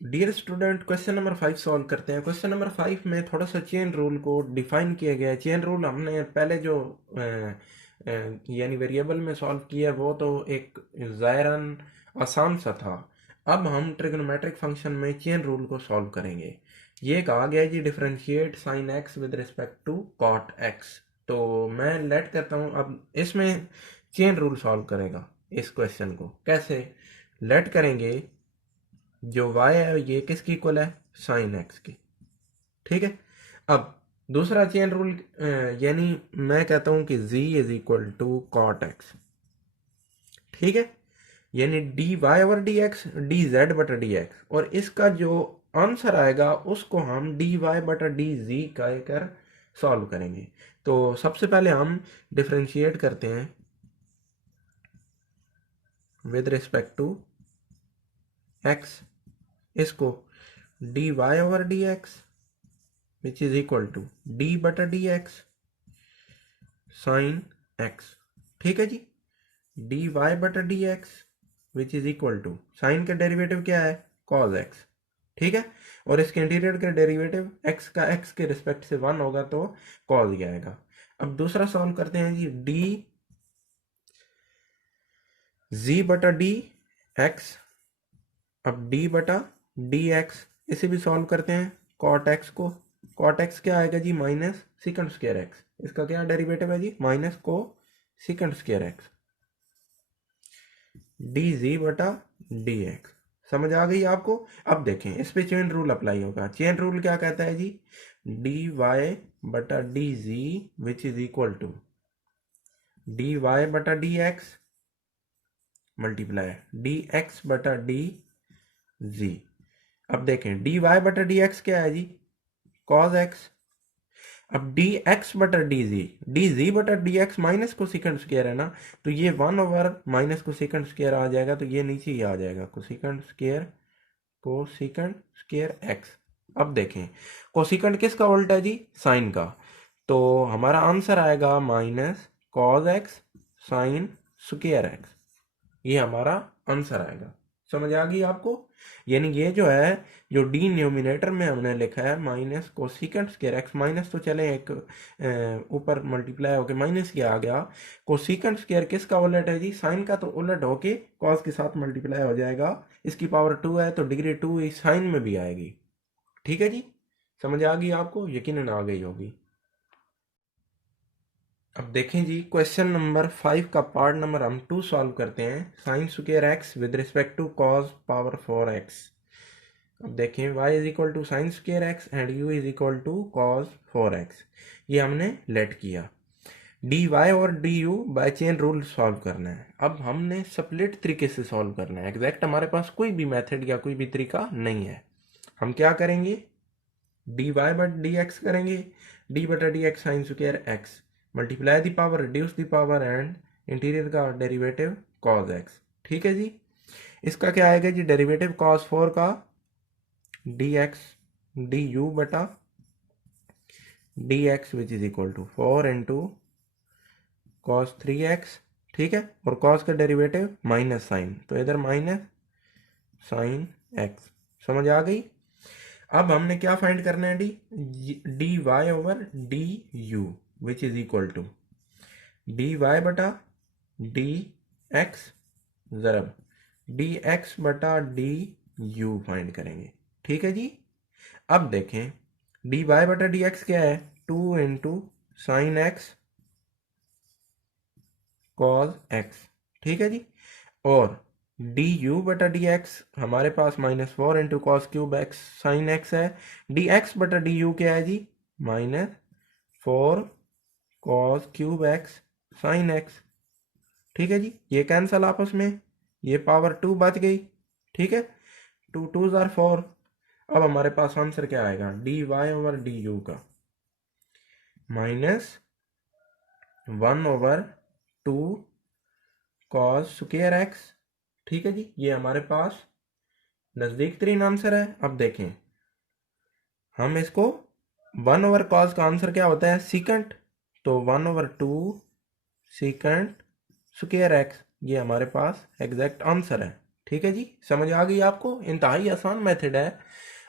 Dear student, question number 5 solve करते हैं। Question number 5 में थोड़ा सा चेन रूल को डिफाइन किया गया है। चेन रूल हमने पहले जो यानी वेरिएबल में सॉल्व किया वो तो एक ज़ाहिरन आसान सा था। अब हम ट्रिग्नोमेट्रिक फंक्शन में चेन रूल को सॉल्व करेंगे। ये कहा गया है जी differentiate sine x with respect to cot x. तो मैं लेट करता हूँ। अब इसमें चेन रूल सॉल्व करेगा इस क्वेश्चन को। कैसे लेट करेंगे? जो y है ये किसकी इक्वल है? साइन एक्स की। ठीक है। अब दूसरा चेन रूल, यानी मैं कहता हूं कि z is equal to cot x. ठीक है। यानी d y over d x d z बटा डी एक्स, और इसका जो आंसर आएगा उसको हम डी वाई बटा डी जी कहकर सॉल्व करेंगे। तो सबसे पहले हम डिफरेंशिएट करते हैं विद रिस्पेक्ट टू एक्स, इसको d y over d x which is equal to d बटा डी एक्स साइन एक्स। ठीक है जी। डी वाई बटा d x which is equal to sine का डेरिवेटिव क्या है? Cos x. ठीक है। और इसके इंटीरियर का डेरिवेटिव एक्स का एक्स के रिस्पेक्ट से 1 होगा तो कॉज ही आएगा। अब दूसरा सॉल्व करते हैं जी। डी जी बटा डी एक्स, अब डी बटा डी एक्स, इसे भी सॉल्व करते हैं। कॉट एक्स को, कॉट एक्स क्या आएगा जी? Minus secant square x. इसका क्या डेरिवेटिव है जी? Minus cosecant square x d g बटा डी एक्स। समझ आ गई आपको? अब देखें इस पे चेन रूल अप्लाई होगा। चेन रूल क्या कहता है जी? डी वाई बटा d g which is equal to d y बटा d x multiply d x बटा डी जी। अब देखें डी वाई बटा डी एक्स क्या है जी? Cos x. अब डी एक्स बटा डी जी बटा d x minus cosecant square है ना, तो ये 1 over minus cosecant square आ जाएगा, तो ये नीचे ही आ जाएगा को सेकंड स्क्वायर एक्स। अब देखें कोसिकेंड किसका उल्टा है जी? साइन का। तो हमारा आंसर आएगा minus cos x sine square x. ये हमारा आंसर आएगा। समझ आ गई आपको? यानी ये जो है, जो डी न्यूमिनेटर में हमने लिखा है minus cosecant square x, minus तो चले एक ऊपर मल्टीप्लाई होके माइनस ही आ गया। कोसिकेंड स्क्वायर किसका उलट है जी? साइन का, तो उलट होके कॉस के साथ मल्टीप्लाई हो जाएगा। इसकी पावर 2 है तो डिग्री 2 इस साइन में भी आएगी। ठीक है जी। समझ आ गई आपको? यकीनन आ गई होगी। अब देखें जी क्वेश्चन नंबर 5 का पार्ट नंबर हम 2 सॉल्व करते हैं। Sine square x with respect to cos power 4 x. अब देखें y is equal to sine square x and u is equal to cos 4 x. ये हमने लेट किया। डी वाई और d u by chain rule solve करना है। अब हमने स्प्लिट तरीके से सॉल्व करना है। एग्जैक्ट हमारे पास कोई भी मेथड या कोई भी तरीका नहीं है। हम क्या करेंगे? डी वाई बट डी एक्स करेंगे, डी बटा d x sine square x multiply the power reduce the power and interior का डेरिवेटिव कॉस एक्स। ठीक है जी। इसका क्या आएगा जी? डेरिवेटिव कॉस 4 का डी एक्स डी यू बटा d x which is equal to 4 into cos 3 x. ठीक है। और कॉस का डेरिवेटिव माइनस साइन, तो इधर माइनस साइन एक्स। समझ आ गई? अब हमने क्या फाइंड करना है? D y over d u which is equal to d y बटा डी एक्स जरब डी एक्स बटा डी यू फाइंड करेंगे। ठीक है जी। अब देखें डी वाई बटा डी एक्स क्या है? 2 into sine x cos x. ठीक है जी। और डी यू बटा डी एक्स हमारे पास -4 into cos cube x sine x है। डी एक्स बटा डी यू क्या है जी? -4 cos cube x sine x. ठीक है जी। ये कैंसल आपस में, ये पावर 2 बच गई। ठीक है। 2 2 जार 4। अब हमारे पास आंसर क्या आएगा? D y over d u का -1/2 कॉस स्क्वायर एक्स। ठीक है जी। ये हमारे पास नज़दीक तरीन आंसर है। अब देखें हम इसको 1/cos का आंसर क्या होता है? सीकेंट। तो 1/2 सीकेंट स्क्वायर एक्स, ये हमारे पास एग्जैक्ट आंसर है। ठीक है जी, समझ आ गई आपको? इंतहाई आसान मेथड है।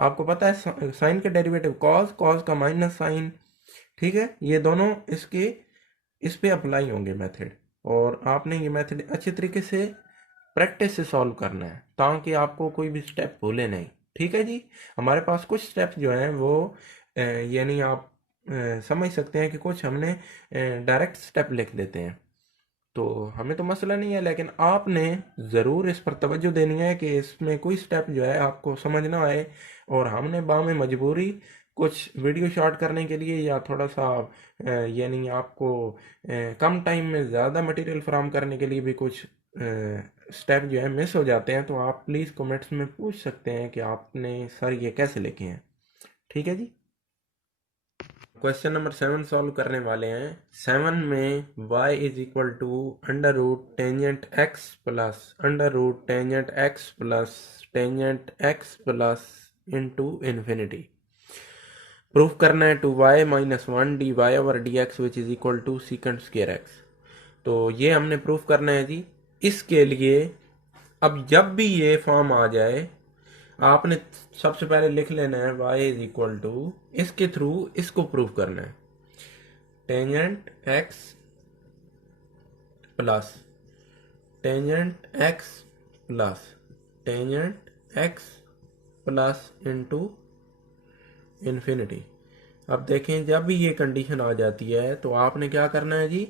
आपको पता है साइन का डेरिवेटिव कॉस, कॉस का माइनस साइन, ठीक है, ये दोनों इसके इस पे अप्लाई होंगे मेथड। और आपने ये मेथड अच्छे तरीके से प्रैक्टिस से सॉल्व करना है ताकि आपको कोई भी स्टेप भूले नहीं। ठीक है जी, हमारे पास कुछ स्टेप्स जो हैं वो यानी आप समझ सकते हैं कि कुछ हमने डायरेक्ट स्टेप लिख देते हैं, तो हमें तो मसला नहीं है, लेकिन आपने ज़रूर इस पर तवज्जो देनी है कि इसमें कोई स्टेप जो है आपको समझ ना आए। और हमने बामे मजबूरी कुछ वीडियो शॉर्ट करने के लिए या थोड़ा सा यानी आपको कम टाइम में ज़्यादा मटेरियल फराहम करने के लिए भी कुछ स्टेप जो है मिस हो जाते हैं, तो आप प्लीज़ कमेंट्स में पूछ सकते हैं कि आपने सर ये कैसे लिखे हैं। ठीक है जी, क्वेश्चन नंबर 7 सॉल्व करने वाले हैं। 7 में y is equal to under root tangent x plus under root tangent x plus tangent x plus into infinity. Proof करना है two y minus one d y over d x which is equal to secant square x. तो ये हमने proof करना है जी। इसके लिए अब जब भी ये फॉर्म आ जाए आपने सबसे पहले लिख लेना है y इज इक्वल टू, इसके थ्रू इसको प्रूव करना है, tangent x plus tangent x plus tangent x plus into infinity. अब देखें जब भी ये कंडीशन आ जाती है तो आपने क्या करना है जी,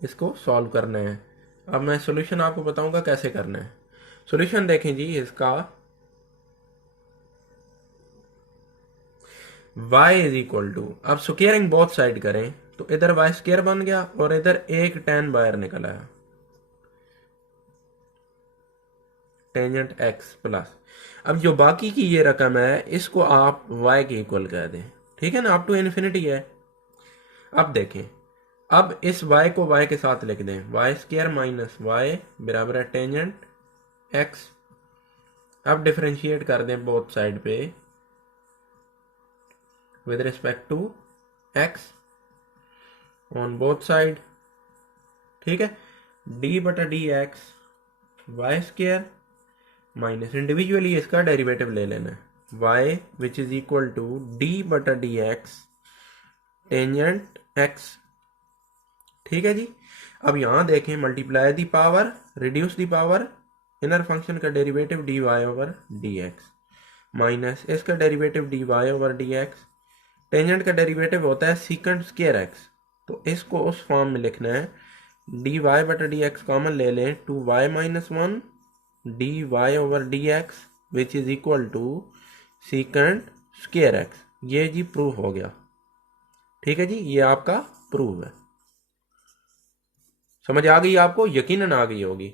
इसको सॉल्व करना है। अब मैं सॉल्यूशन आपको बताऊंगा कैसे करना है। सॉल्यूशन देखें जी इसका, y इज इक्वल टू, अब स्क्वेयरिंग बोथ साइड करें तो इधर y स्क्वायर बन गया और इधर एक tan बाहर निकल आया, टेंजेंट x प्लस। अब जो बाकी की ये रकम है इसको आप y के इक्वल कह दें, ठीक है ना, अप टू इन्फिनिटी है। अब देखें, अब इस y को y के साथ लिख दें, y स्क्वायर माइनस y बराबर है टेंजेंट x। अब डिफरेंशिएट कर दें बोथ साइड पे with respect to x on both side, ठीक है, d बटा डी एक्स वाई स्क्र माइनस इंडिविजुअली इसका डेरिवेटिव ले लेना है y which is equal to d बटा डी एक्स टेंजेंट x। ठीक है जी, अब यहां देखें multiply the power reduce the power inner function का derivative dy over dx minus इसका derivative dy over dx। Tangent का डेरिवेटिव होता है सीकेंड स्क्वायर एक्स, तो इसको उस फॉर्म में लिखना है dy बटा डी एक्स कॉमन ले लें, two y minus one dy over dx which is equal to secant square x. ये जी प्रूफ हो गया। ठीक है जी, ये आपका प्रूफ है। समझ आ गई आपको? यकीनन आ गई होगी।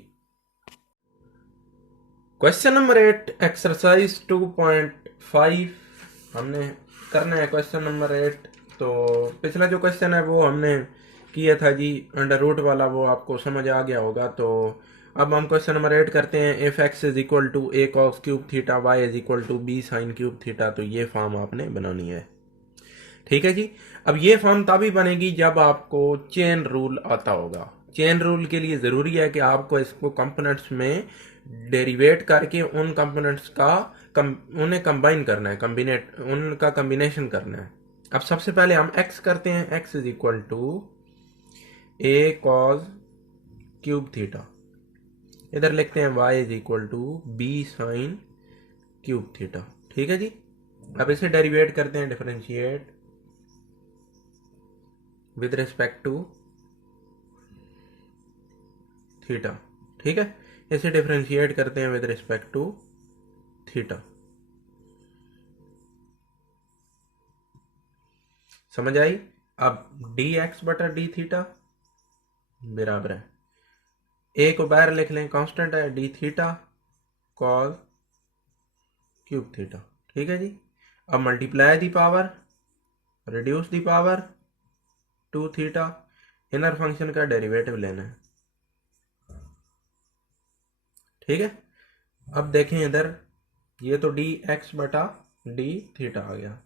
क्वेश्चन नंबर 8 एक्सरसाइज 2.5 हमने करना है। क्वेश्चन नंबर 8, तो पिछला जो क्वेश्चन है वो हमने किया था जी अंडर रूट वाला, वो आपको समझ आ गया होगा। तो अब हम क्वेश्चन नंबर 8 करते हैं। If x is equal to a cos cube theta y is equal to b sine cube theta, तो ये फॉर्म आपने बनानी है। ठीक है जी, अब ये फॉर्म तभी बनेगी जब आपको चेन रूल आता होगा। चेन रूल के लिए जरूरी है कि आपको इसको कंपोनेंट्स में डेरिवेट करके उन कंपोनेंट्स का उन्हें कंबाइन करना है, उनका कम्बिनेशन करना है। अब सबसे पहले हम x करते हैं, x is equal to a cos cube theta, इधर लिखते हैं y is equal to b sine cube theta. ठीक है जी, अब इसे डेरिवेट करते हैं, differentiate with respect to theta. ठीक है, इसे डिफरेंशिएट करते हैं विद रिस्पेक्ट टू थीटा। समझ आई? अब डी एक्स बटा डी थीटा बराबर है, ए को बाहर लिख लें, कांस्टेंट है, d theta cos cube theta. ठीक है जी, अब multiply the power reduce the power to theta, inner function का डेरिवेटिव लेना है। ठीक है, अब देखें इधर, ये तो डी एक्स बटा डी थीटा आ गया।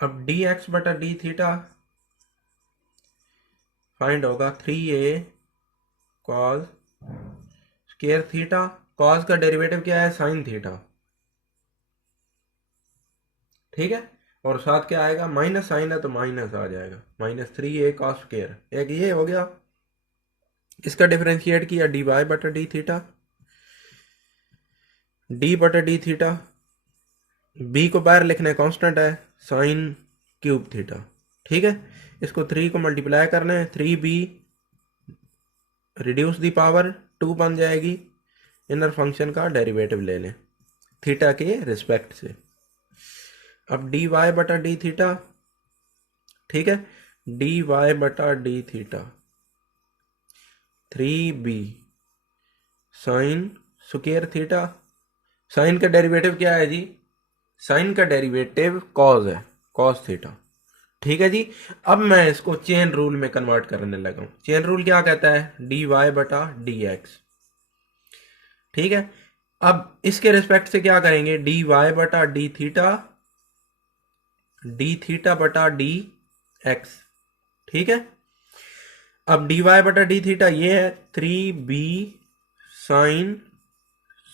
अब डी एक्स बटा डी थीटा फाइंड होगा 3a cos square theta, cos का डेरिवेटिव क्या है, साइन थीटा, ठीक है। और साथ क्या आएगा, माइनस साइन है तो माइनस आ जाएगा, -3a कॉस स्क्वायर। एक ये हो गया, इसका डिफरेंशिएट किया dy बटा डी थीटा, डी बटा डी थीटा, बी को बाहर लिखना है, कांस्टेंट है, साइन क्यूब थीटा, ठीक है। इसको 3 को मल्टीप्लाई करना है, 3b रिड्यूस दी पावर 2 बन जाएगी। इनर फंक्शन का डेरिवेटिव ले लें थीटा के रिस्पेक्ट से। अब डी वाई बटा डी थीटा, ठीक है, डी वाई बटा d theta 3b sine square theta. Sine का डेरिवेटिव क्या है जी, साइन का डेरिवेटिव कॉस है, कॉस थीटा, ठीक है जी। अब मैं इसको चेन रूल में कन्वर्ट करने लगा हूं। चेन रूल क्या कहता है, डी वाई बटा डी एक्स, ठीक है। अब इसके रिस्पेक्ट से क्या करेंगे, डी वाई बटा डी थीटा बटा डी एक्स, ठीक है। अब डी वाई बटा डी थीटा ये है 3b sine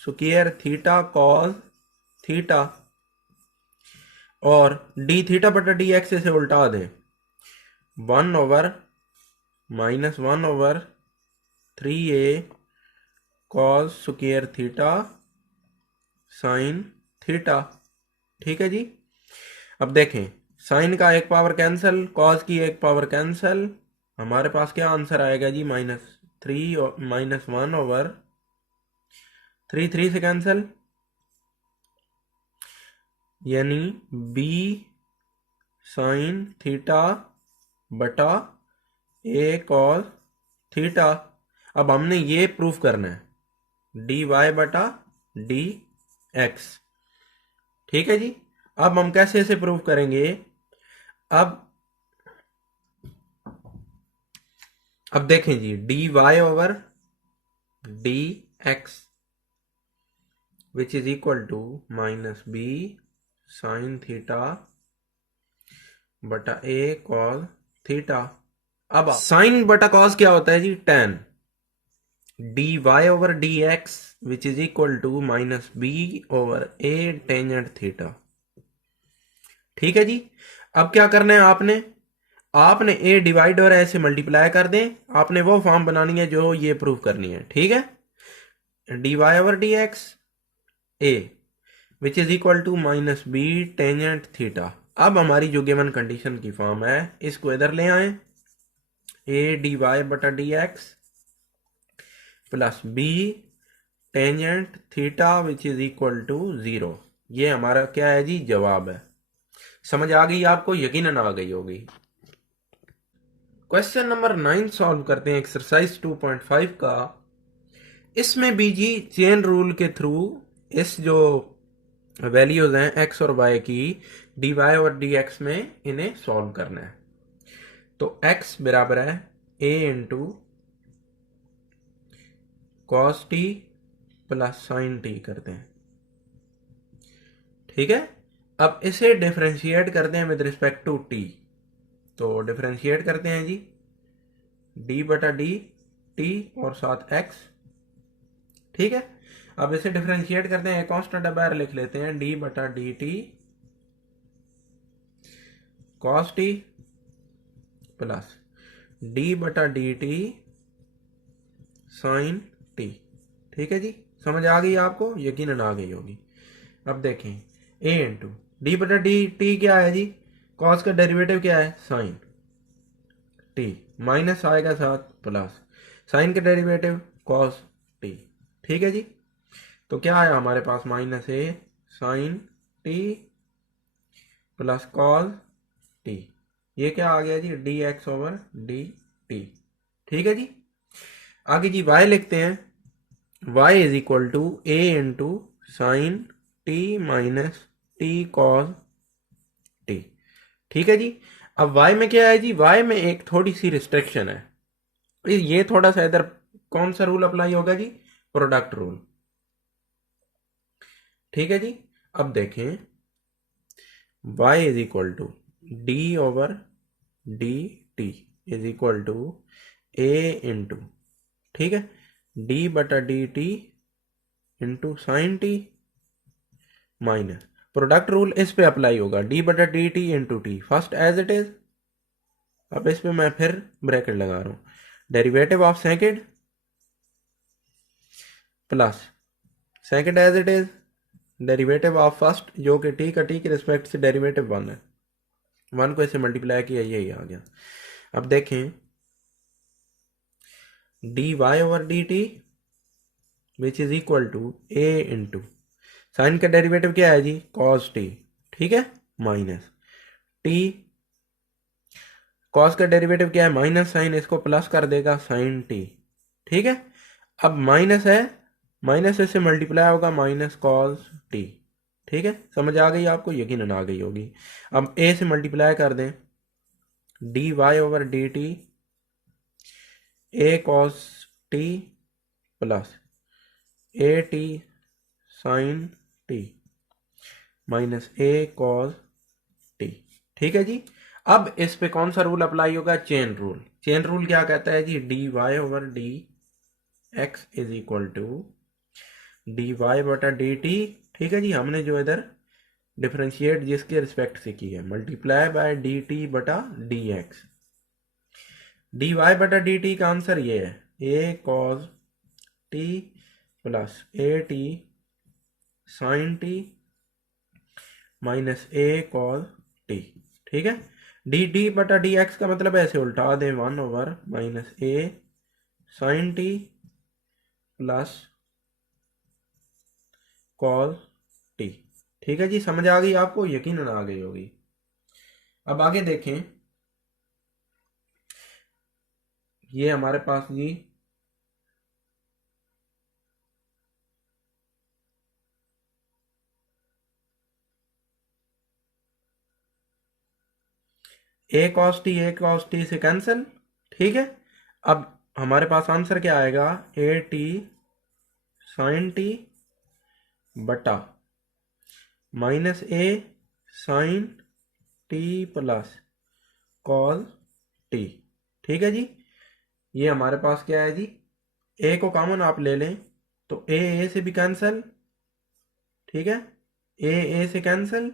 square theta cos theta, और डी थीटा बटा डी एक्स से उल्टा दें, 1/-1/3a cos square theta sine theta, ठीक है जी। अब देखें, साइन का एक पावर कैंसिल, कॉस की एक पावर कैंसिल, हमारे पास क्या आंसर आएगा जी, -3 और -1/3, 3 से कैंसिल, यानी b साइन थीटा बटा a कॉस थीटा। अब हमने ये प्रूफ करना है, डी वाई बटा डी एक्स, ठीक है जी। अब हम कैसे इसे प्रूफ करेंगे, अब देखें जी, d y over d x which is equal to -b sine theta बटा a कॉस थीटा। अब साइन बटा कॉस क्या होता है जी, tan, d y over d x which is equal to -b over a tangent theta, ठीक है जी। अब क्या करना है, आपने a डिवाइड और a से मल्टीप्लाई कर दें, आपने वो फॉर्म बनानी है जो ये प्रूफ करनी है, ठीक है। D y over d x a which is equal to -b tangent theta. अब हमारी जो गिवन कंडीशन की फॉर्म है, इसको इधर ले आए, a डी वाई बटा d x plus b tangent theta which is equal to 0। ये हमारा क्या है जी, जवाब है। समझ आ गई आपको, यकीनन आ गई होगी। क्वेश्चन नंबर 9 सॉल्व करते हैं, एक्सरसाइज 2.5 का। इसमें भी जी चेन रूल के थ्रू इस जो वैल्यूज हैं एक्स और वाई की, डी वाई और डी एक्स में इन्हें सॉल्व करना है। तो x बराबर है a into cos t plus sign T करते हैं, ठीक है। अब इसे डिफरेंशिएट करते हैं विद रिस्पेक्ट टू t। तो डिफरेंशिएट करते हैं जी, d बटा डी टी और साथ x, ठीक है। अब इसे डिफरेंशिएट करते हैं, कांस्टेंट बाहर लिख लेते हैं, d बटा d T cos t plus d बटा डी टी साइन टी, ठीक है जी। समझ आ गई आपको, यकीनन आ गई होगी। अब देखें, a इंटू डी बटा डी टी क्या है जी, कॉस का डेरिवेटिव क्या है, साइन टी, माइनस आएगा साथ प्लस साइन का डेरिवेटिव कॉस टी, ठीक है जी। तो क्या आया हमारे पास, -a sine t plus cos t, ये क्या आ गया जी, d x over d t, ठीक है जी। आगे जी y लिखते हैं, y is equal to a into sine t minus t cos t, ठीक है जी। अब y में क्या है जी, y में एक थोड़ी सी रिस्ट्रिक्शन है, ये थोड़ा सा इधर कौन सा रूल अप्लाई होगा जी, प्रोडक्ट रूल, ठीक है जी। अब देखें, y is equal to d over d t is equal to a into, ठीक है, डी बटा d t into sine t minus product rule इस पे अप्लाई होगा, डी बटा d t into t first as it is. अब इस पे मैं फिर ब्रैकेट लगा रहा हूँ, derivative of second plus second as it is derivative of first, जो कि टी का टी के रिस्पेक्ट से डेरिवेटिव 1 है, 1 को इसे मल्टीप्लाई किया, यही आ गया। अब देखें d y over d t which is equal to a into sine का डेरिवेटिव क्या है जी, कॉस टी, ठीक है, माइनस टी, कॉस का डेरिवेटिव क्या है माइनस साइन, इसको प्लस कर देगा साइन टी, ठीक है। अब माइनस है, माइनस से मल्टीप्लाई होगा माइनस कॉस टी, ठीक है, समझ आ गई आपको, यकीनन आ गई होगी। अब ए से मल्टीप्लाई कर दें, d y over d t a cos t plus a t sine t minus a cos t, ठीक है जी। अब इस पे कौन सा रूल अप्लाई होगा, चेन रूल। चेन रूल क्या कहता है जी, d y over d x is equal to d y बटा डी टी, ठीक है जी, हमने जो इधर डिफरेंशिएट जिसके रिस्पेक्ट से की है, मल्टीप्लाई बाय डी टी बटा डी एक्स। डी वाई बटा डी टी का आंसर ये है, a cos t plus a t sine t minus a cos t, ठीक है। डी टी बटा डी एक्स का मतलब ऐसे उल्टा दें, 1 over minus a sine t plus cos t, ठीक है जी, समझ आ गई आपको, यकीनन आ गई होगी। अब आगे देखें, ये हमारे पास जी ए कॉस टी से कैंसिल, ठीक है। अब हमारे पास आंसर क्या आएगा, ए टी साइन टी बटा minus a sine t plus cos t, ठीक है जी। ये हमारे पास क्या है जी, ए को कॉमन आप ले लें तो ए से भी कैंसिल, ठीक है, ए से कैंसिल,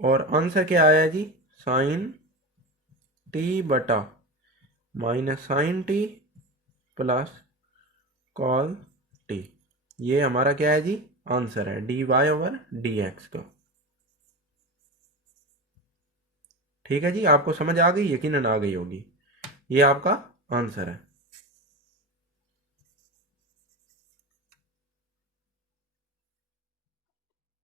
और आंसर क्या आया जी, साइन टी बटा minus sine t plus cos t, ये हमारा क्या है जी, आंसर है d y over d x का, ठीक है जी। आपको समझ आ गई, यकीनन आ गई होगी, ये आपका आंसर है।